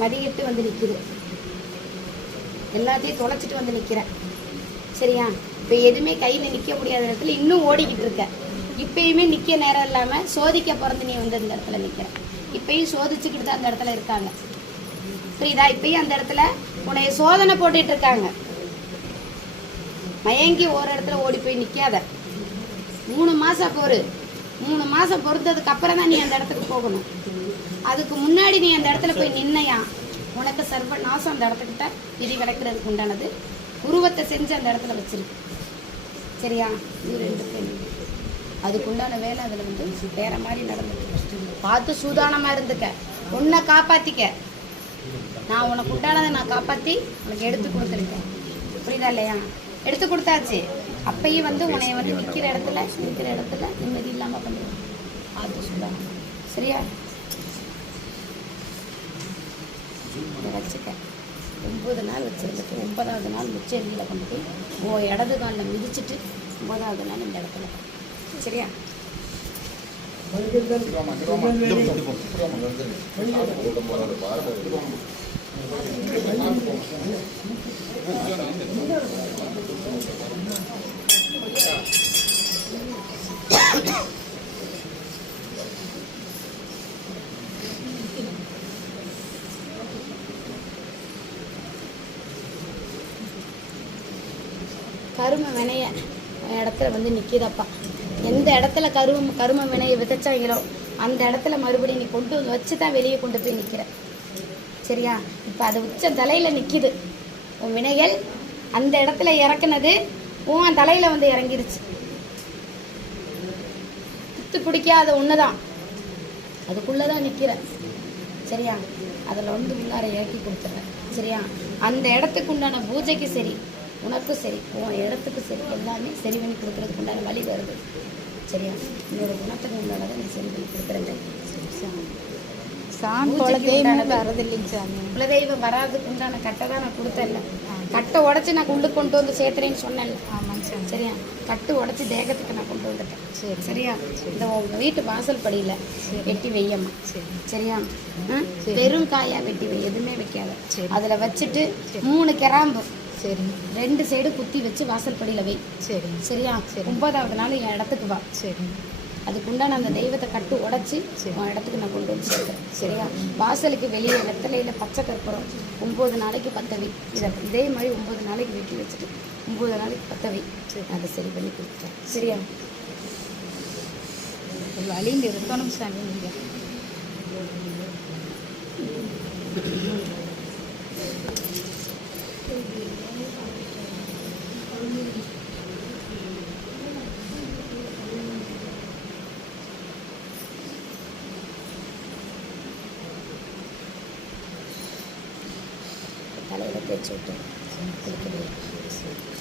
மதியிட்டு வந்து நிற்குது எல்லாத்தையும் தொலைச்சிட்டு வந்து நிற்கிறேன் சரியா? இப்போ எதுவுமே கையில் நிற்க முடியாத இடத்துல இன்னும் ஓடிக்கிட்டு இருக்க. இப்பயுமே நிற்க நேரம் இல்லாமல் சோதிக்க பிறந்து நீ வந்து அந்த இடத்துல நிற்கிற இப்பயும் சோதிச்சுக்கிட்டு தான் அந்த இடத்துல இருக்காங்க. புரியுதா? இப்பயும் அந்த இடத்துல உன்னைய சோதனை போட்டுட்டு இருக்காங்க. மயங்கி ஒரு இடத்துல ஓடி போய் நிற்காத மூணு மாதம் பொறு. மூணு மாதம் பொறுத்ததுக்கு அப்புறம் தான் நீ அந்த இடத்துக்கு போகணும். அதுக்கு முன்னாடி நீ அந்த இடத்துல போய் நின்னையா? உனக்கு சர்வ நாசம் அந்த இடத்துக்கிட்ட விதி கிடக்கிறதுக்கு உண்டானது. உருவத்தை செஞ்சு அந்த இடத்துல வச்சிருக்கு சரியா? இது ரெண்டு பெண் அதுக்குண்டான வேலை அதில் வந்து வேற மாதிரி நடந்துட்டு பார்த்து சூதானமாக இருந்துக்க. உன்னை காப்பாற்றிக்க நான் உனக்கு உண்டானதை நான் காப்பாற்றி உனக்கு எடுத்து கொடுத்துருக்கேன். புரியுதா இல்லையா? எடுத்து கொடுத்தாச்சு. அப்பயும் வந்து உன்னை வந்து நிற்கிற இடத்துல நிற்கிற இடத்துல நிம்மதி இல்லாமல் பண்ணிடுவேன் பார்த்து சூதானம். சரியா? அதை வச்சுக்க ஒம்பது நாள் வச்சிருந்துட்டு ஒன்பதாவது நாள் முச்செடியில் கொண்டு போய் ஓ இடது காலில் மிதிச்சிட்டு ஒன்பதாவது நாள் இந்த இடத்துல சரியா கரும வினைய இடத்துல வந்து நிற்கிதப்பா எந்த இடத்துல கரும கரும வினையை விதைச்சாங்களோ அந்த இடத்துல மறுபடியும் நீ கொண்டு வந்து வச்சு தான் வெளியே கொண்டு போய் நிற்கிற சரியா? இப்போ அது உச்ச தலையில் நிற்கிது உன் வினைகள் அந்த இடத்துல இறக்குனது உன் தலையில் வந்து இறங்கிருச்சு. குத்து பிடிக்காத ஒன்று தான் அதுக்குள்ளே தான் நிற்கிற சரியா? அதில் வந்து உள்ளார இறக்கி கொடுத்துட்றேன் சரியா? அந்த இடத்துக்கு உண்டான பூஜைக்கு சரி. உனக்கும் சரி உன் இடத்துக்கு சரி எல்லாமே சரி பண்ணி கொடுக்கறதுக்கு உண்டான வழி வருது. சரியா? உன்னோட குணத்துக்கு உண்டானதை நீ சரி பண்ணி கொடுக்குறேன் பூஜைக்கு குலதெய்வமே. வரது இல்லைங்க சாமி. குலதெய்வம் வராதுக்கு உண்டான கட்டை தான் நான் கொடுத்தேன்ல. கட்டை உடச்சி நான் கொண்டு கொண்டு வந்து சேர்த்துறேன்னு சொன்னேன்ல. ஆமாங்க சாமி. சரியா? கட்டு உடச்சி தேகத்துக்கு நான் கொண்டு வந்துட்டேன். சரி. சரியா? இந்த உங்க வீட்டு வாசல் படியில வெட்டி வையம்மா. சரி. சரியா? வெறும் காயா வெட்டி வை எதுவுமே வைக்காத. அதுல வச்சுட்டு மூணு கிராம்பு. சரிங்க ரெண்டு சைடு குத்தி வச்சு வாசல் படியில வை. சரிங்க சரியா? ஒன்பதாவது நாள் என் இடத்துக்கு வா. சரிங்க அதுக்குண்டான அந்த தெய்வத்தை கட்டு உடைச்சி உன் இடத்துக்கு நான் கொண்டு வந்து சேர்க்குறேன் சரியா? வாசலுக்கு வெளியே வெத்தலையில பச்சை கற்பூரம். ஒம்பது நாளைக்கு பத்த வை. இதை இதே மாதிரி ஒம்பது நாளைக்கு வெட்டி வச்சுட்டு ஒம்பது நாளைக்கு பத்த வை. அதை சரி பண்ணி கொடுத்துட்டேன். சரியா? வழியில் இருக்கணும் சாமி நீங்கள் தலையில் தேய்ச்சி விட்டு குளிக்கிறது